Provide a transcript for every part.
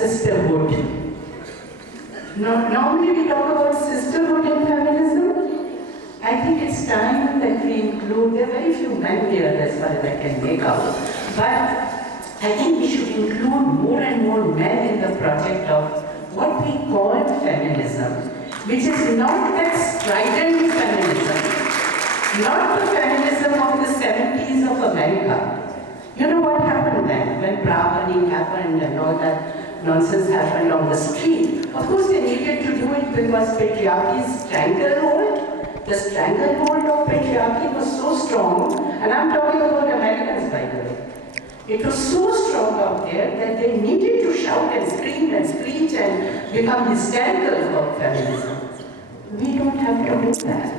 sisterhood. Normally we talk about sisterhood in feminism. I think it's time that we include, there are very few men here as far as I can make out, but I think we should include more and more men in the project of what we call feminism, which is not that strident feminism, not the feminism of the 70s of America. You know what happened then, when Brahmani happened and all that nonsense happened on the street. Of course they needed to do it because patriarchy's stranglehold. The stranglehold of patriarchy was so strong, and I'm talking about Americans by the way. It was so strong out there that they needed to shout and scream and screech and become hysterical about feminism. We don't have to do that.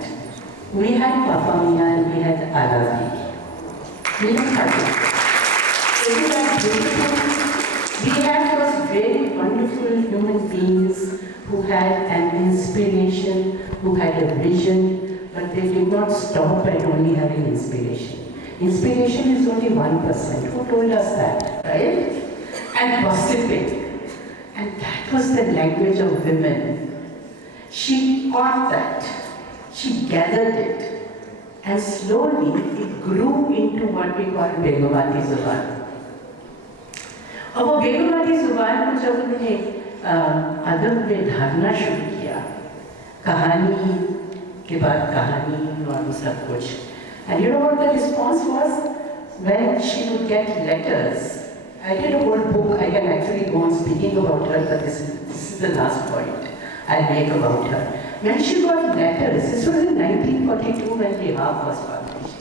We had Papa Mia and we had Alavi. We don't have to. We had those very wonderful human beings who had an inspiration, who had a vision, but they did not stop at only having inspiration. Inspiration is only 1%. Who told us that, right? And gossiping. And that was the language of women. She caught that. She gathered it. And slowly it grew into what we call Begumati Zuban. और वो बेगुमाती जुबान को जब उन्होंने अदब में ढालना शुरू किया, कहानी के बाद कहानी और वो सब कुछ. And you know what the response was? When she would get letters, I did a whole book, I can actually go on speaking about her, but this is the last point I'll make about her. When she got letters, this was in 1942 when the half was published.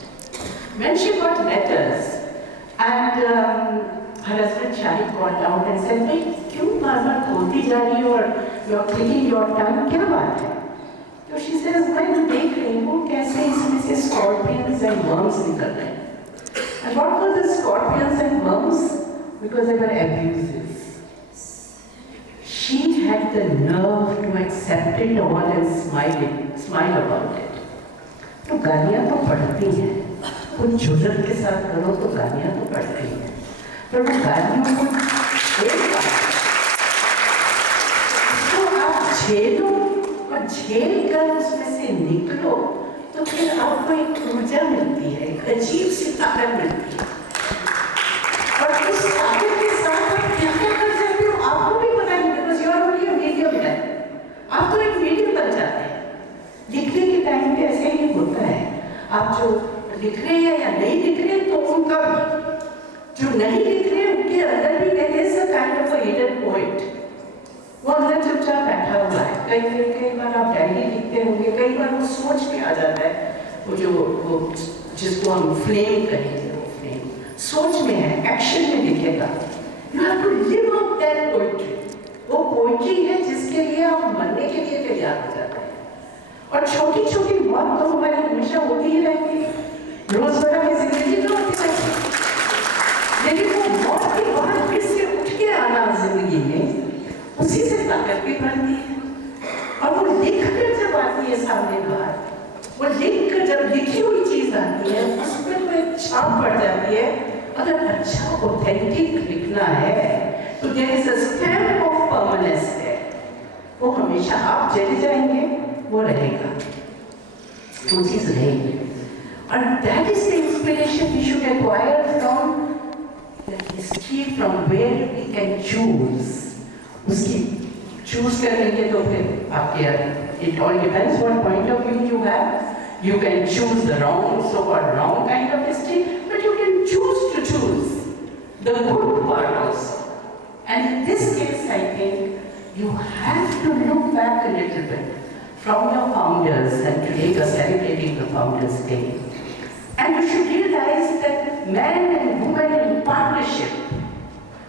When she got letters, and her husband Shahid called out and said, "Hey, क्यों बार-बार खोलती जा रही हो और you're clicking your tongue, क्या बात है?" तो she says, "मैं देख रही हूँ कैसे इसमें से scorpions and worms निकल रहे हैं." And what were the scorpions and worms? Because they were abuses. She had the nerve to accept it all and smile about it. तो गालियाँ तो पड़ती हैं, कुछ जुर्रत के साथ करो तो गालियाँ तो पड़ती हैं. पर वो गालियों को आप झेलो और झेल कर उसमें से निकलो तो फिर आपको एक ऊर्जा मिलती है, एक अजीब सी ताकत मिलती है. और उस ताकत के साथ आप क्या क्या कर सकते हो आपको भी पता नहीं, because you are only a medium man. आप तो एक मीडियम बन जाते हैं. लिखने के टाइम पे ऐसे ही होता है. आप जो लिख रहे हैं या नहीं लिख रहे तो उनका जो नहीं लिख रहे उनके अंदर भी कहते हैं kind of a hidden poet. वो अंदर चुपचाप बैठा हुआ है. कई बार आप डायरी लिखते होंगे, कई बार वो सोच में आ जाता है. वो जिसको हम फ्लेम कहेंगे, वो फ्लेम सोच में है, एक्शन में लिखेगा. You have to live out that poetry. वो पोएट्री है जिसके लिए आप मरने के लिए तैयार हो जाते हैं. और छोटी छोटी मौत तो हमारी हमेशा होती ही रहती है, रोजमर्रा की जिंदगी में होती रहती है. लेकिन वो मौत के बाद फिर से उठ के आना जिंदगी में, उसी से ताकत भी बढ़ती है. और वो लिख कर जब आती है सामने बाहर, वो लिख कर जब लिखी हुई चीज आती है उसमें तो एक छाप पड़ जाती है. अगर अच्छा ऑथेंटिक लिखना है तो there is a stamp of permanence है. वो हमेशा आप चले जाएंगे, वो रहेगा, वो चीज रहेगी. और that is the inspiration we should acquire from history, from where we can choose. उसकी चूज करेंगे तो फिर आपके it all depends what point of view you have. You can choose the wrong, so-called wrong kind of history, but you can choose to choose the good part also. And in this case, I think you have to look back a little bit from your founders, and today you are celebrating the Founders' Day. And you should realize that men and women in partnership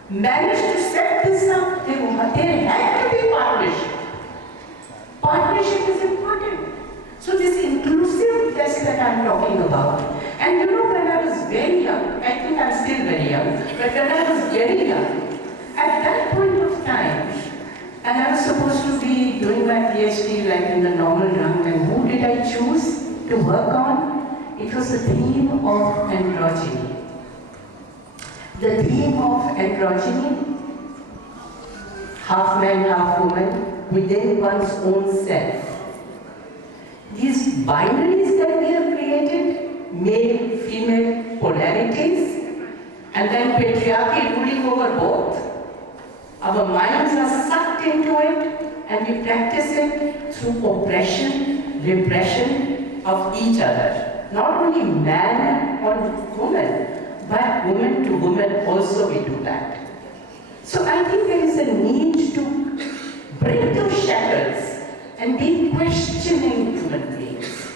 managed to set this up. There had to be partnership. Partnership is important. So this inclusiveness that I'm talking about, and you know when I was very young, I think I'm still very young, but when I was very young, at that point of time, and I was supposed to be doing my PhD like in the normal run, and who did I choose to work on? It was the theme of androgyny. The theme of androgyny half man, half woman, within one's own self. These binaries that we have created, male, female polarities, and then patriarchy ruling over both. Our minds are sucked into it, and we practice it through oppression, repression of each other. Not only man or woman, but woman to woman also we do that. So I think there is a need to break those shackles and be questioning human beings.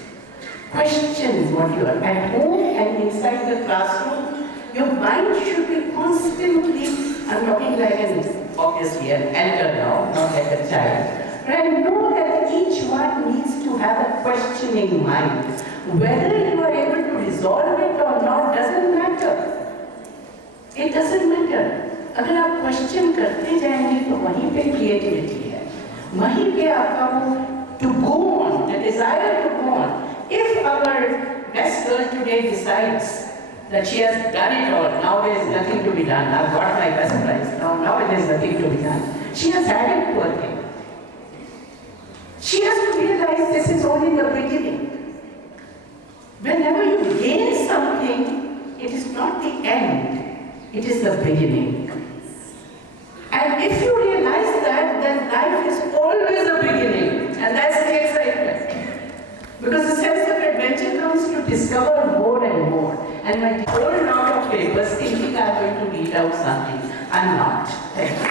Question what you are at home and inside the classroom. Your mind should be constantly, I'm talking like obviously an elder now, not like a child. But I know that each one needs to have a questioning mind. Whether you are able to resolve it or not doesn't matter. It doesn't matter. अगर आप question करते जाएंगे तो वहीं पे creativity है, वहीं पे आपका वो to go on, the desire to go on. If our best girl today decides that she has done it all, now there is nothing to be done, I've got my best prize, now there is nothing to be done. She has had it, poor thing. She has to realize this is only the beginning. Whenever you gain something, it is not the end, it is the beginning. And if you realize that, then life is always a beginning, and that's the excitement. Because the sense of adventure comes to discover more and more. And my whole round of papers thinking I'm going to read out something. I'm not. Thank you.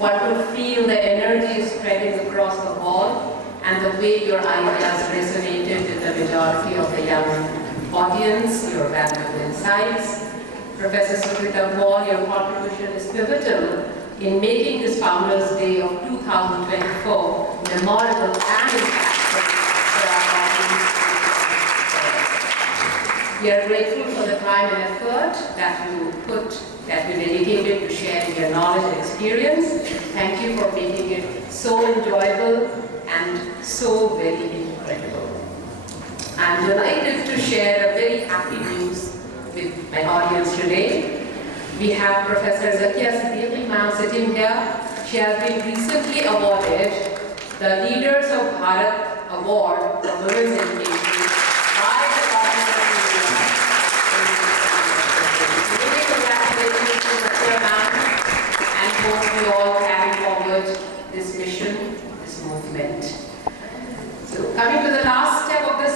One could feel the energy spreading across the hall and the way your ideas resonated with the majority of the young audience, your valuable insights. Professor Sukrita Paul, your contribution is pivotal in making this Founders' Day of 2024 memorable and impactful for our audience. We are grateful for the time and effort that you dedicated to sharing your knowledge and experience. Thank you for making it so enjoyable and so very incredible. I'm delighted to share a very happy news with my audience today. We have Professor Zakia Siddiqui ma'am sitting here. She has been recently awarded the Leaders of Bharat Award for Women's Education by the Government of India. Many congratulations to Zakia ma'am, and hope we all carry forward this mission, this movement. So coming to the last step of the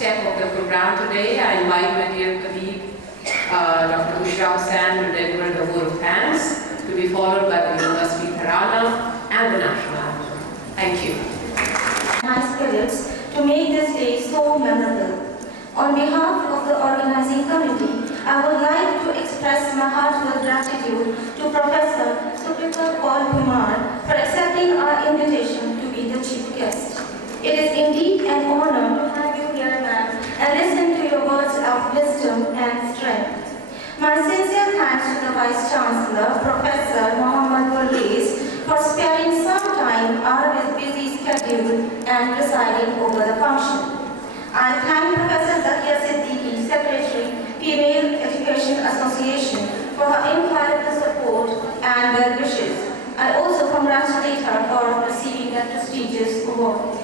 step of the program today, I invite my dear colleague, Dr. Bushra Hussain, to deliver the vote of thanks, to be followed by the University Tarana and the National Anthem. Thank you. My spirits to make this day so memorable. On behalf of the organizing committee, I would like to express my heartfelt gratitude to Professor Sukrita Paul for accepting our invitation to be the chief guest. It is indeed an honor to have you here, ma'am, and listen to your words of wisdom and strength. My sincere thanks to the Vice Chancellor, Professor Mohammad Burgess, for sparing some time out of his busy schedule and presiding over the function. I thank Professor Zakia Siddiqui, Secretary, Female Education Association, for her infallible support and well wishes. I also congratulate her for receiving that prestigious award.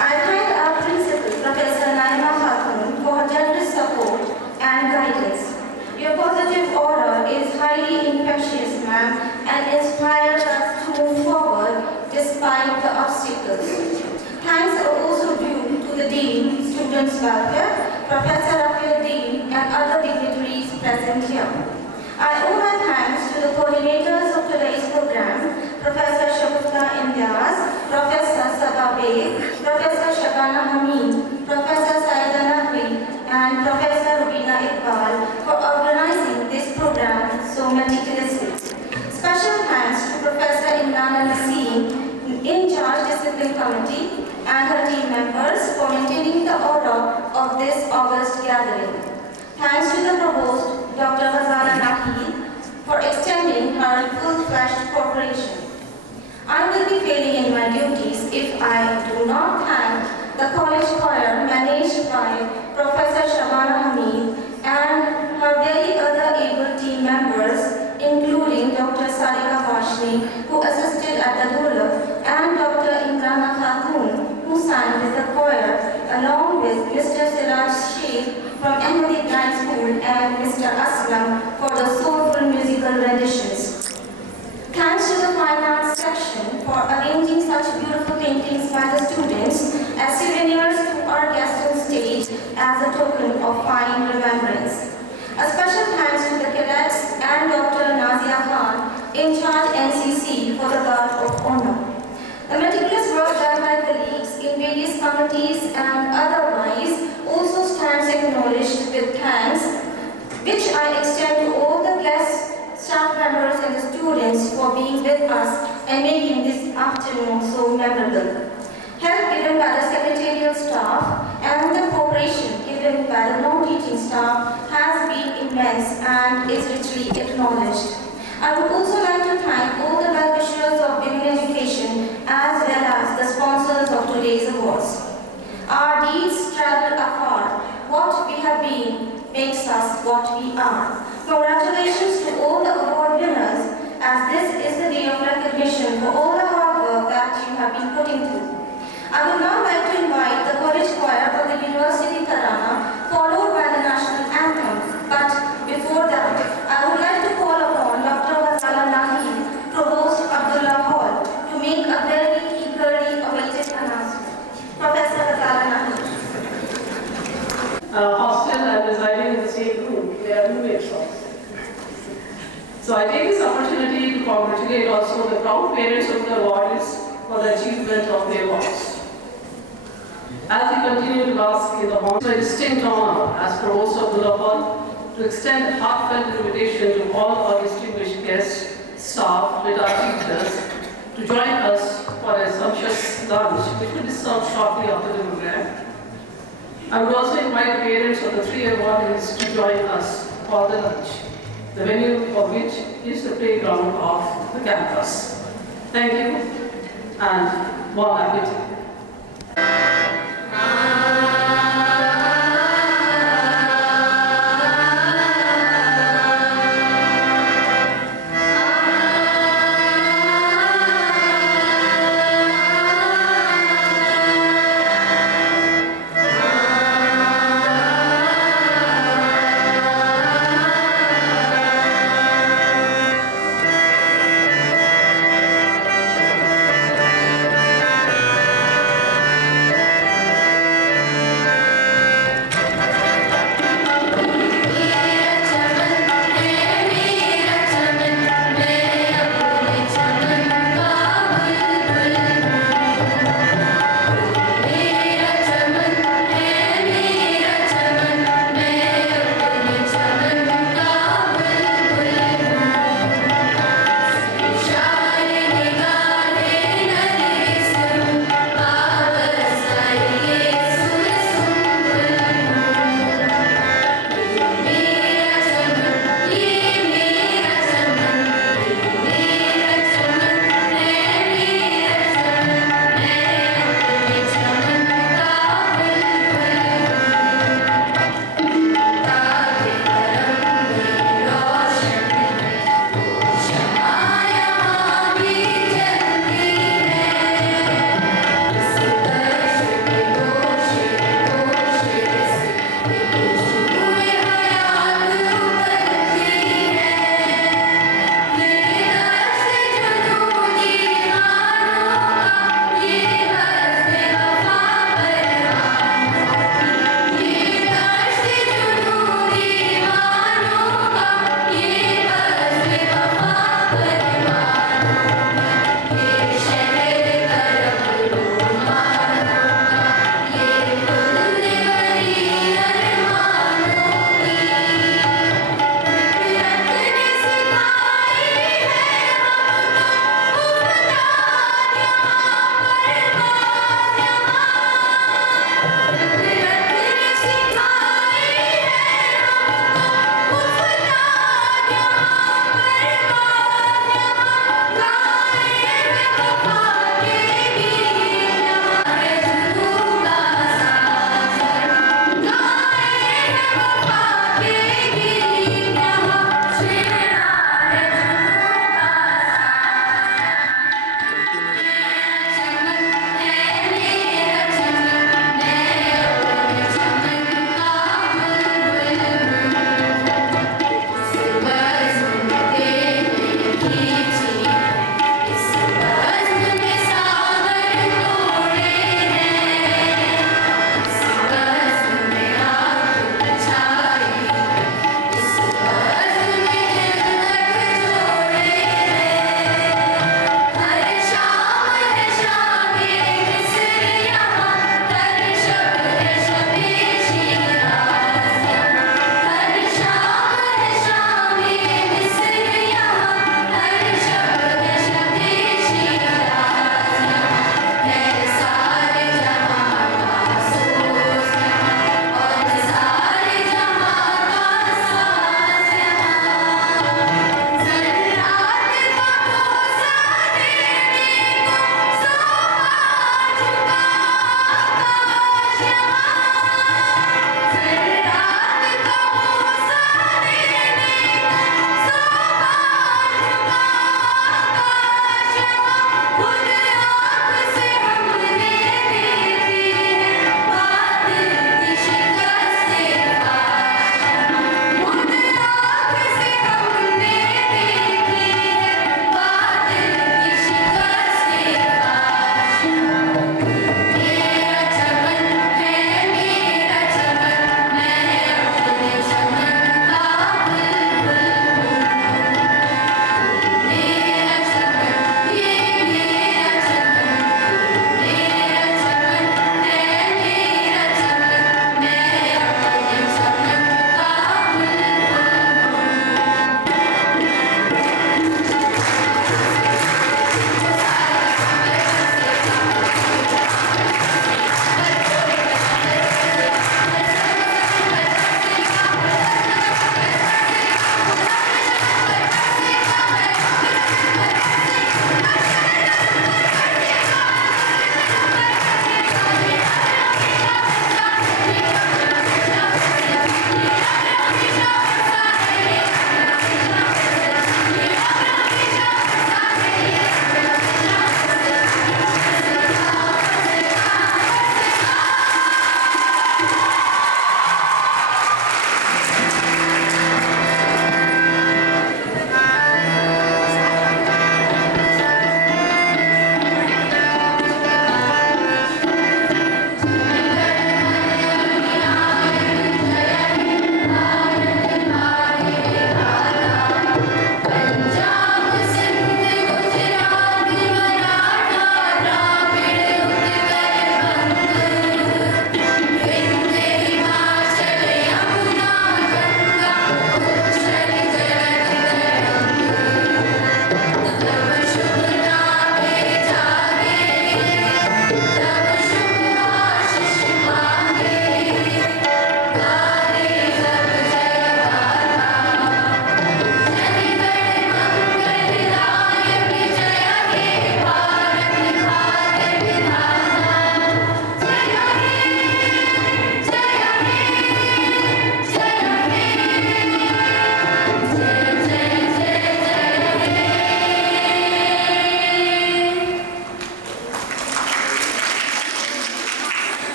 I thank our principal, Professor Naima Khatun, for her generous support and guidance. Your positive aura is highly infectious, ma'am, and inspires us to move forward despite the obstacles. Thanks are also due to the Dean, Students' Welfare, Professor Rafael Dean, and other dignitaries present here. I owe my thanks to the coordinators of today's program, Professor Shagufta Imtiaz, Professor Sabah Beg, Professor Shabana Hamid, Professor Saida Naqvi, and Professor Rubina Iqbal for organizing this program so meticulously. Special thanks to Professor Imran Naseem, in charge Discipline Committee, and her team members for maintaining the order of this August gathering. Thanks to the Provost, Dr. Ghazala Naqvi, for extending her full-fledged cooperation. I will be failing in my duties if I do not thank the college choir managed by Professor Shabana Hamid and her very other able Lakshmi, who assisted at the dola, and Dr. Imrana Khatun, who sang with the choir, along with Mr. Siraj Sheikh from Ahmadi Night School and Mr. Aslam for the soulful musical renditions. Thanks to the Fine Arts section for arranging such beautiful paintings by the students as souvenirs to our guests on stage as a token of fine remembrance. A special thanks to the cadets and Dr. Nazia Khan, in charge NCC, for the guard of honor. The meticulous work done by colleagues in various committees and otherwise also stands acknowledged with thanks, which I extend to all the guests, staff members and the students for being with us and making this afternoon so memorable. Help given by the secretarial staff and the cooperation given by the non-teaching staff has been immense and is richly acknowledged. I would also like to thank all the well-wishers of women education as well as the sponsors of today's awards. Our deeds travel afar. What we have been makes us what we are. Congratulations to all the award winners, as this is the day of recognition for all the hard work that you have been putting through. I would now like to invite the college choir for the University Tarana, followed by the national anthem. But before that, I would like to call upon Dr. Ghazala Nahi, Provost Abdullah Hall, to make a very eagerly awaited announcement. Professor Ghazala Nahi. Hostel and residing in the same room, they are roommates also. So I take this opportunity to congratulate also the proud parents of the awardees for the achievement of their awards. As we continue to bask in the honor, it's a distinct honor as Provost of the Hall to extend a heartfelt invitation to all our distinguished guests, staff, retired teachers to join us for a sumptuous lunch which will be served shortly after the program. I would also invite the parents of the 3 awardees to join us for the lunch, the venue of which is the playground of the campus. Thank you and bon appetit.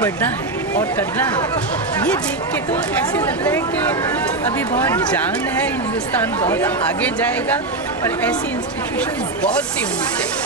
बढ़ना है और करना है। ये देख के तो ऐसे लग रहा है कि अभी बहुत जान है, हिंदुस्तान बहुत आगे जाएगा और ऐसी इंस्टीट्यूशन बहुत सी होनी चाहिए।